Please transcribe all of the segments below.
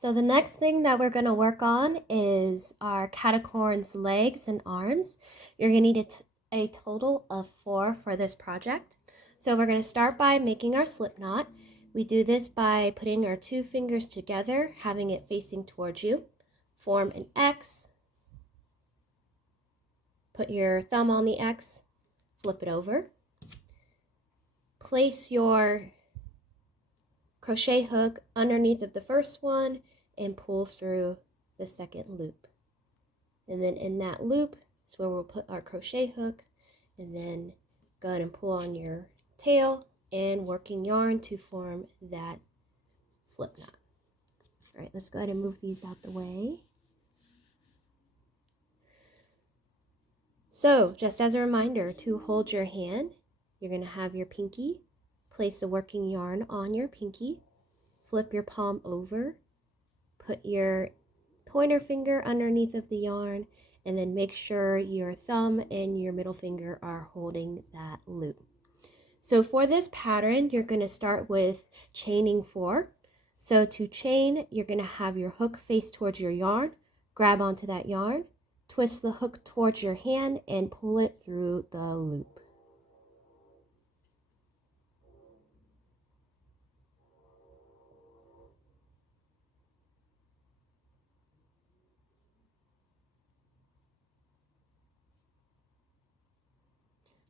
So the next thing that we're going to work on is our Caticorn's legs and arms. You're going to need a total of 4 for this project. So we're going to start by making our slip knot. We do this by putting our 2 fingers together, having it facing towards you. Form an X. Put your thumb on the X, flip it over. Place your crochet hook underneath of the first one and pull through the second loop. And then in that loop is where we'll put our crochet hook, and then go ahead and pull on your tail and working yarn to form that slip knot. All right, let's go ahead and move these out the way. So just as a reminder, to hold your hand, you're going to have your pinky, place the working yarn on your pinky, flip your palm over, put your pointer finger underneath of the yarn, and then make sure your thumb and your middle finger are holding that loop. So for this pattern, you're going to start with chaining 4. So to chain, you're going to have your hook face towards your yarn, grab onto that yarn, twist the hook towards your hand, and pull it through the loop.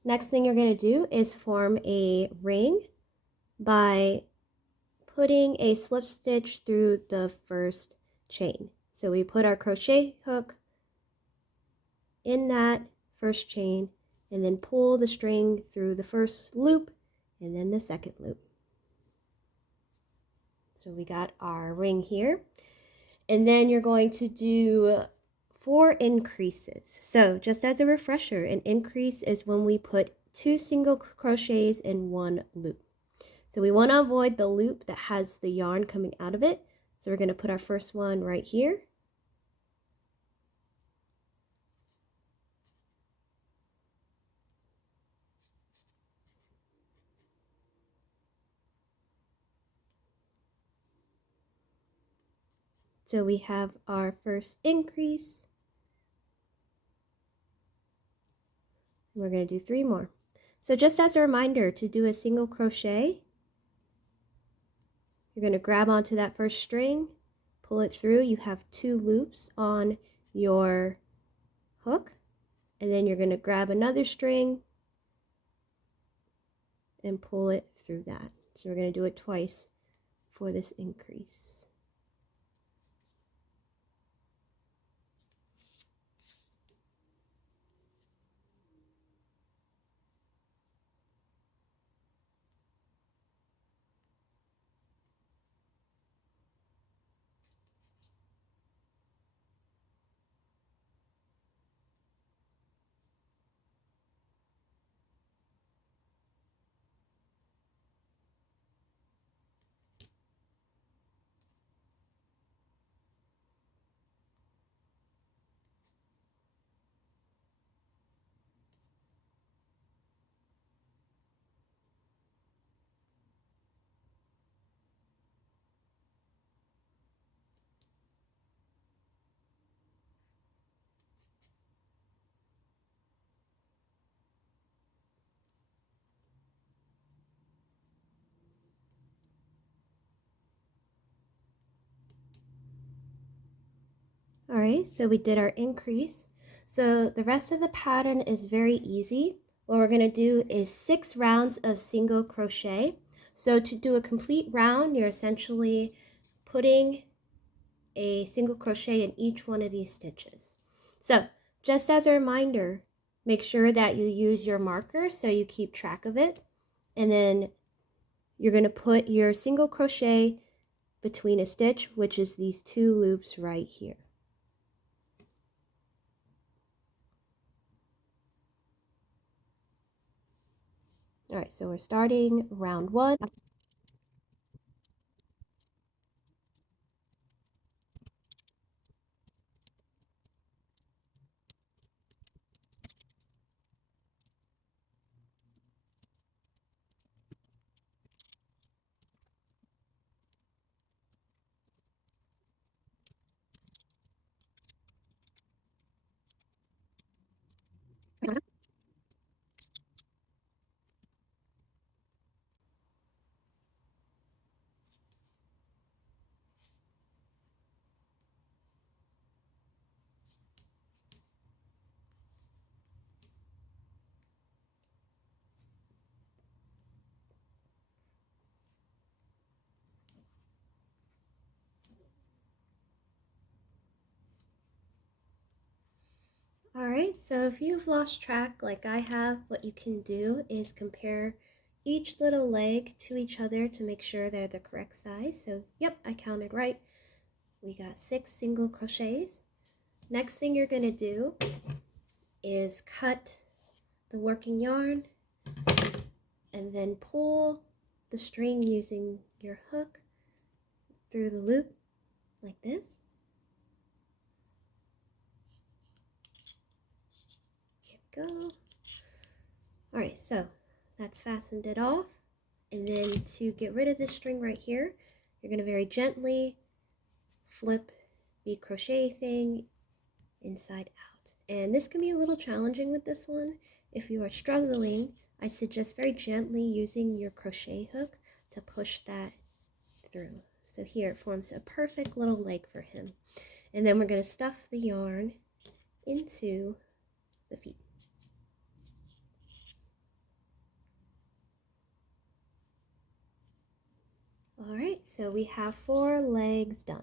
Next thing you're going to do is form a ring by putting a slip stitch through the first chain. So we put our crochet hook in that first chain and then pull the string through the first loop and then the second loop. So we got our ring here. And then you're going to do 4 increases. So just as a refresher, an increase is when we put 2 single crochets in 1 loop. So we want to avoid the loop that has the yarn coming out of it. So we're going to put our first one right here. So we have our first increase. We're going to do 3 more. So just as a reminder, to do a single crochet, you're going to grab onto that first string, pull it through. You have 2 loops on your hook, and then you're going to grab another string and pull it through that. So we're going to do it twice for this increase. All right, so we did our increase. So the rest of the pattern is very easy. What we're going to do is 6 rounds of single crochet. So to do a complete round, you're essentially putting a single crochet in each one of these stitches. So just as a reminder, make sure that you use your marker so you keep track of it. And then you're going to put your single crochet between a stitch, which is these 2 loops right here. All right, so we're starting round 1. Alright, so if you've lost track like I have, what you can do is compare each little leg to each other to make sure they're the correct size. So yep, I counted right. We got 6 single crochets. Next thing you're going to do is cut the working yarn and then pull the string using your hook through the loop like this. There you go. Alright, so that's fastened it off. And then to get rid of this string right here, you're going to very gently flip the crochet thing inside out. And this can be a little challenging with this one. If you are struggling, I suggest very gently using your crochet hook to push that through. So here it forms a perfect little leg for him. And then we're going to stuff the yarn into the feet. Alright, so we have 4 legs done.